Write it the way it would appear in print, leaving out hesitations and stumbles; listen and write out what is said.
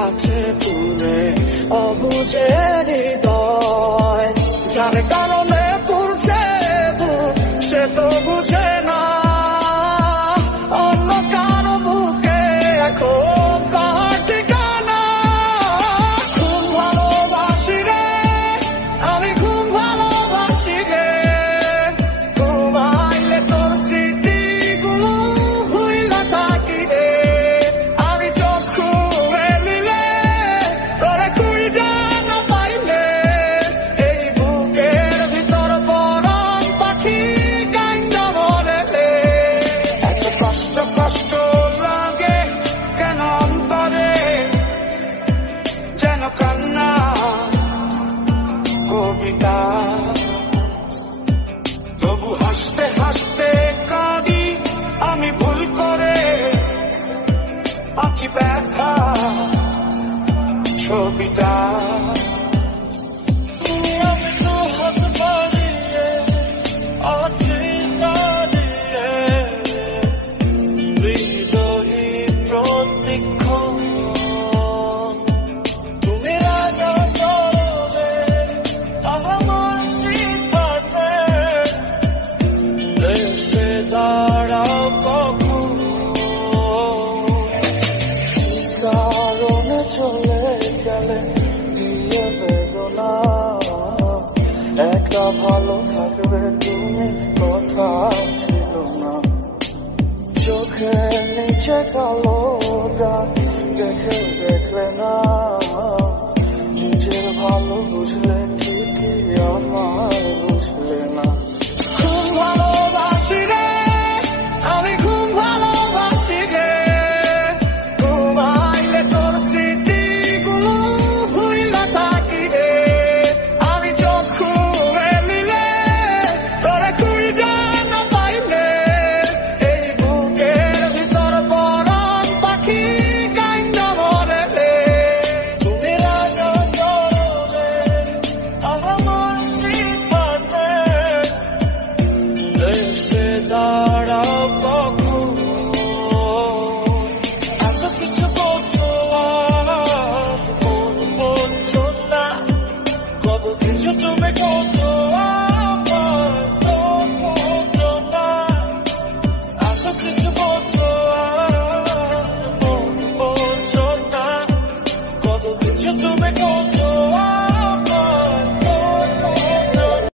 আছে পুরে অবুঝে হৃদয় যার কারণে পুরছে বুক সে তো বুঝে না অন্য কারো বুকে এখন তার ঠিকানা খুব ভালোবাসি রে আমি খুব ভালোবাসি রে ঘুমাইলে তোর স্মৃতিগুলো ভুইলা থাকি রে আমি চোখ মেলিলে তোরে খুঁজে না পাইলে এই বুকের ভিতর পরাণ পাখি গাইন্দা মরে রে এত কষ্ট কষ্ট লাগে কেন অন্তরে যেন কান্না কবিতা তবু হাসতে হাসতে কাঁদি আমি ভুল করে আঁকি ব্যথা ছবিটা আমি তো হাত বাড়িয়ে আছি দাঁড়িয়ে হৃদয়ে প্রতিক্ষণ তুমি রাজা চলে আমার শিখাতে এসে দাঁড়াও কখন কারণে চলে গেলে দিয়ে বেদনা একা ভালো থাকবে তুমি কথা ছিল না চোখের নিচে কালো দাগ দেখে দেখলে না